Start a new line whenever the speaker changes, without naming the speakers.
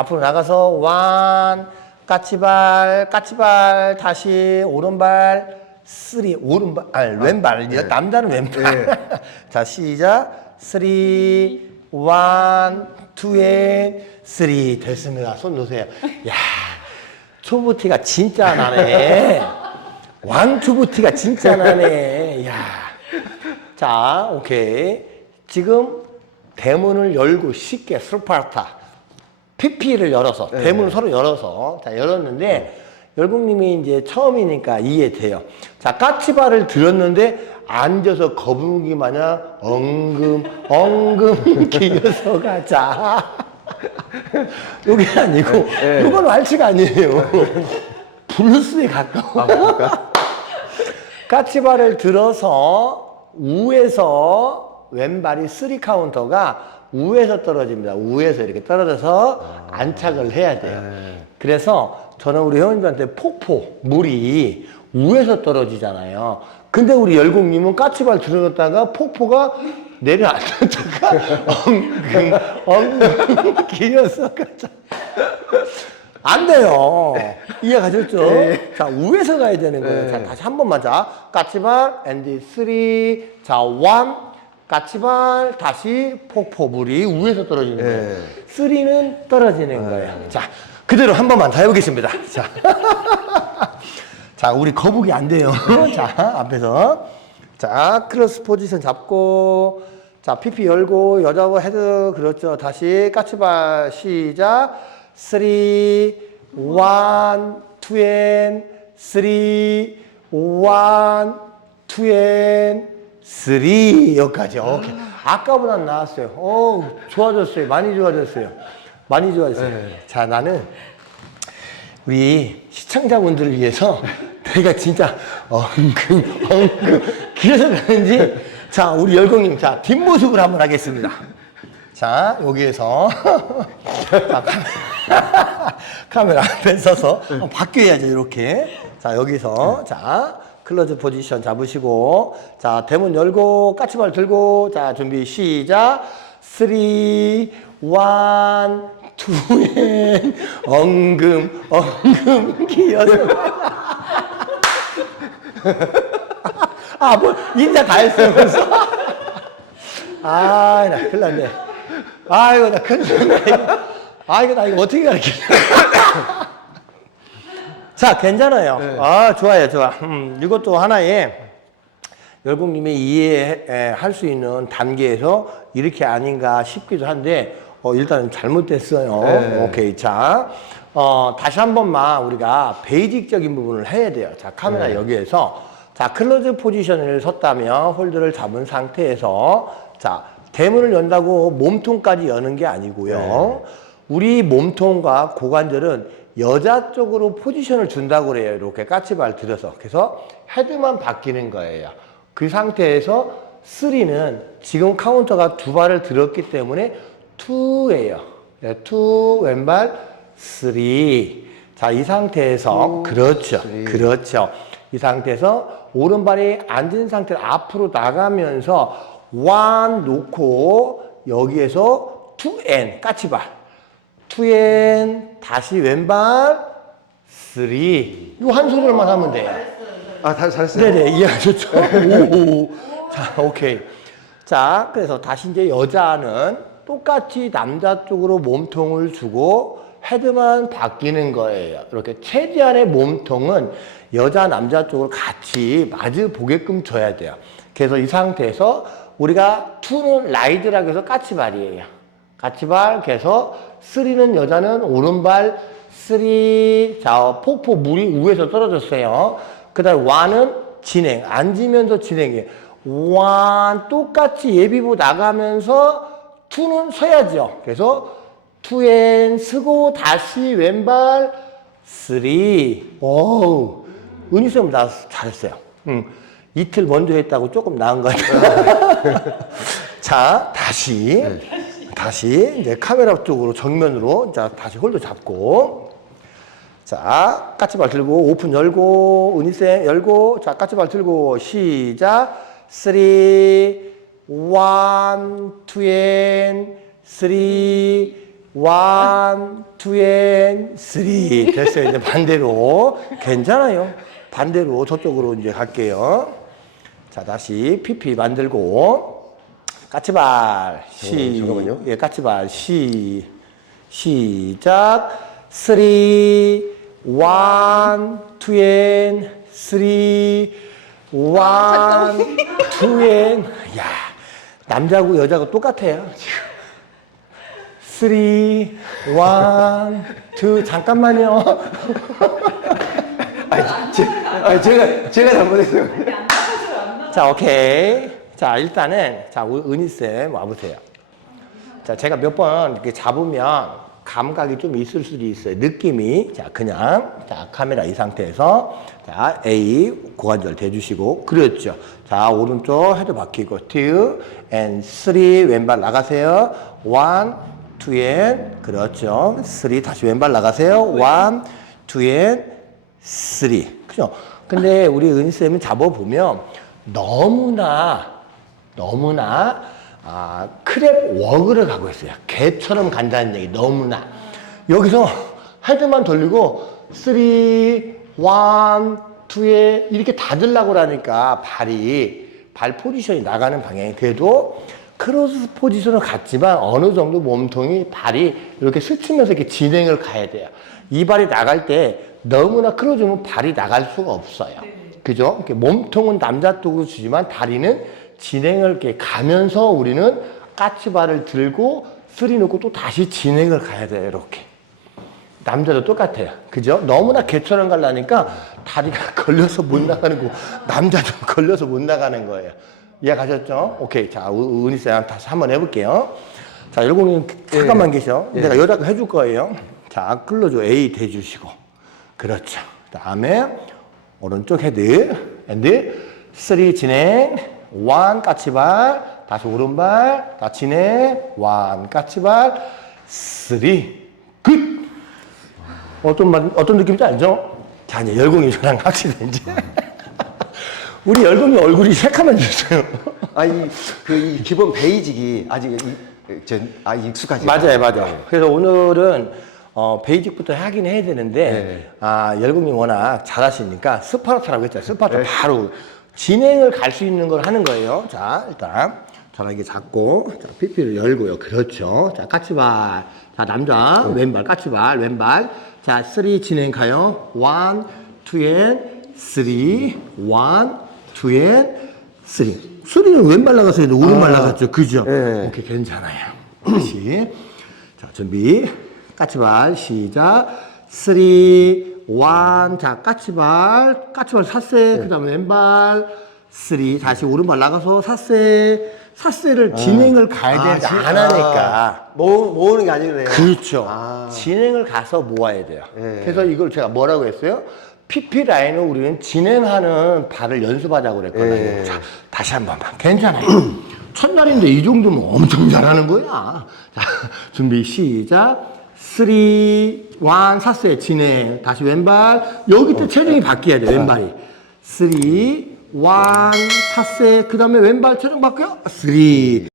앞으로 나가서 원 까치발 까치발 다시 오른발 쓰리 오른발 아니 왼발 남자는 왼발. 자 시작. 쓰리 원 투 앤 쓰리. 됐습니다. 손 놓으세요. 야 초보티가 진짜 나네. 왕초보티가 진짜 나네. 야. 자, 오케이. 지금 대문을 열고 쉽게 스파르타 PP를 열어서 대문을 서로 열어서 자 열었는데 열국님이 이제 처음이니까 이해돼요. 자 까치발을 들었는데 앉아서 거북이 마냥 엉금 엉금 기어서 가자. 요게 아니고 요건 왈츠가 아니에요. 블루스에 가까워. 까치발을 들어서 우에서 왼발이 쓰리 카운터가 우에서 떨어집니다. 우에서 이렇게 떨어져서 안착을 해야 돼요. 그래서 저는 우리 회원님한테 폭포, 물이 우에서 떨어지잖아요. 근데 우리 열공님은 까치발 들어갔다가 폭포가 내려앉았다가 엉금, 엉금, 기어서 가자. 안 돼요. 이해 가셨죠? 자, 우에서 가야 되는 거예요. 자, 다시 한 번만 자. 까치발, 앤디 쓰리. 자, 원. 까치발, 다시 폭포물이 우에서 떨어지는 거예요. 쓰리는 떨어지는 거예요. 자, 그대로 한 번만 더 해보겠습니다. 자. 자, 우리 거북이 안 돼요. 자, 앞에서. 자, 크로스 포지션 잡고. 자, PP 열고, 여자부 헤드, 그렇죠. 다시 까치발 시작. 쓰리, 원, 투앤, 쓰리, 원, 투앤, 쓰리. 여기까지. 오케이. 아까보다 나았어요. 어 좋아졌어요. 많이 좋아졌어요. 많이 좋아졌어요. 자, 나는 우리 시청자분들을 위해서 내가 진짜 엉금 엉금 길어서 그런지 자 우리 열공님 자 뒷모습을 한번 하겠습니다 자 여기에서 자, 카메라, 카메라 앞에 서서 한번 바뀌어야죠 이렇게 자 여기서 자 클로즈 포지션 잡으시고 자 대문 열고 까치발 들고 자 준비 시작. 쓰리 원 투엔. 엉금 엉금 기어서. 아뭐 인자 다 했어요 벌써. 아나 큰일 났네. 아이고 나 큰일 났네. 아 이거 나 이거 어떻게 가르치냐 자 괜찮아요 아 좋아요 좋아 음, 이것도 하나의 열국님이 이해할 수 있는 단계에서 이렇게 아닌가 싶기도 한데 어, 일단 잘못됐어요.
네.
오케이 자 어, 다시 한 번만 우리가 베이직적인 부분을 해야 돼요. 자 카메라 여기에서 자 클로즈 포지션을 섰다면 홀드를 잡은 상태에서 자 대문을 연다고 몸통까지 여는 게 아니고요. 우리 몸통과 고관절은 여자 쪽으로 포지션을 준다고 그래요. 이렇게 까치발 들어서. 그래서 헤드만 바뀌는 거예요. 그 상태에서 3는 지금 카운터가 두 발을 들었기 때문에 2예요. 2 왼발 3. 자, 이 상태에서 그렇죠. 그렇죠. 이 상태에서 오른발이 앉은 상태로 앞으로 나가면서 1 놓고 여기에서 2N 까치발. 2N 다시 왼발 3. 이한 소절만 하면 돼요.
아, 다 잘했어요.
네네, 이해하셨죠? 오, 자, 오케이. 자, 그래서 다시 이제 여자는 똑같이 남자 쪽으로 몸통을 주고 헤드만 바뀌는 거예요. 이렇게 최대한의 몸통은 여자, 남자 쪽으로 같이 마주 보게끔 줘야 돼요. 그래서 이 상태에서 우리가 투는 라이드라고 해서 까치발이에요. 까치발, 그래서 쓰리는 여자는 오른발, 쓰리, 자, 폭포 물이 위에서 떨어졌어요. 그 다음 와는 진행, 앉으면서 진행이에요. 와, 똑같이 예비부 나가면서 투는 서야죠. 그래서 투엔 쓰고 다시 왼발 쓰리. 오, 은희 쌤 나 잘했어요. 응. 이틀 먼저 했다고 조금 나은 것 같아요. 자, 다시. 다시 이제 카메라 쪽으로 정면으로 자 다시 홀도 잡고 자 까치발 들고 오픈 열고 은희쌤 열고 자 까치발 들고 시작 쓰리 원 투엔 쓰리 two and three. 됐어요. 이제 반대로. 괜찮아요. 반대로 저쪽으로 이제 갈게요. 자, 다시 PP 만들고. 까치발. 시.
잠깐만요.
예, 까치발. 시. 시작. two and three, one, two and. 야, 남자고 여자고 똑같아요. 쓰리, 원, 투, 잠깐만요.
아니, 제, 아니, 제가, 제가 잘못했어요.
자, 오케이. 자, 일단은, 자, 은희쌤 와보세요. 자, 제가 몇 번 이렇게 잡으면 감각이 좀 있을 수도 있어요. 느낌이. 자, 그냥, 자, 카메라 이 상태에서, 자, A, 고관절 대주시고, 그렇죠. 자, 오른쪽 헤드 바뀌고, two, and three, 왼발 나가세요. one, two, and, 그렇죠. three, 다시 왼발 나가세요. one, two, and, three. 그죠? 근데 우리 은희쌤은 잡아보면 너무나, 너무나, 아, 크랩 워크를 가고 있어요. 개처럼 간다는 얘기, 너무나. 여기서 헤드만 돌리고, 쓰리, 원, 투에 이렇게 닫으려고 그러니까 발이, 발 포지션이 나가는 방향이 돼도 크로스 포지션을 갖지만 어느 정도 몸통이 발이 이렇게 스치면서 이렇게 진행을 가야 돼요. 이 발이 나갈 때 너무나 크로즈면 발이 나갈 수가 없어요. 그죠? 이렇게 몸통은 남자 쪽으로 주지만 다리는 진행을 이렇게 가면서 우리는 까치발을 들고 쓰리 놓고 또 다시 진행을 가야 돼요. 이렇게. 남자도 똑같아요. 그죠? 너무나 개처럼 가려니까 다리가 걸려서 못 나가는 거, 남자도 걸려서 못 나가는 거예요. 이해 가셨죠? 오케이. 자, 우- 은희쌤 다시 한번 해볼게요. 자, 열공님 잠깐만 계셔. 내가 여자가 해줄 거예요. 자, 끌어줘. A 대주시고. 그렇죠. 다음에 오른쪽 헤드. 앤드 쓰리 진행. 원 까치발. 다시 오른발. 다 진행. 원 까치발. 쓰리. 굿. 어떤 말, 어떤 느낌인지 알죠? 자, 이제 열공이 저랑 확실히 이제. 우리 열공이 얼굴이 새카만졌어요.
아, 이, 그, 이 기본 베이직이 아직, 이, 저, 아, 익숙하지.
맞아요, 맞아요. 그래서 오늘은 어, 베이직부터 하긴 해야 되는데,
네.
아, 열공이 워낙 잘하시니까 스파르타라고 했잖아요. 스파르타 바로 진행을 갈 수 있는 걸 하는 거예요. 자, 일단 전화기 잡고 자, PP를 열고요. 그렇죠. 자, 까치발. 자, 남자 어. 왼발 까치발 왼발. 자, 3 진행 가요. 1 2 and 3 1 2 and 3. 3는 왼발 나갔어요. 오른발 아, 나갔죠. 그죠?
예.
오케이, 괜찮아요. 다시. 자, 준비. 까치발 시작. 3 오안, 자, 까치발, 까치발 사세, 네. 그 다음에 왼발, 쓰리, 다시 오른발 나가서 사세, 사세를 아. 진행을 가야 되는데
아, 그러니까
안 하니까.
아. 모으, 모으는 게 아니래요.
그렇죠.
아.
진행을 가서 모아야 돼요.
예.
그래서 이걸 제가 뭐라고 했어요? PP 라인은 우리는 진행하는 발을 연습하자고 그랬거든요.
예.
자, 다시 한 번만. 괜찮아요. 첫날인데 이 정도면 엄청 잘하는 거야. 자, 준비 시작. 쓰리, 원, 사세, 진행. 다시 왼발. 여기 때 체중이 바뀌어야 돼, 왼발이. 쓰리, 원, 사세. 그 다음에 왼발 체중 바뀌어? 쓰리.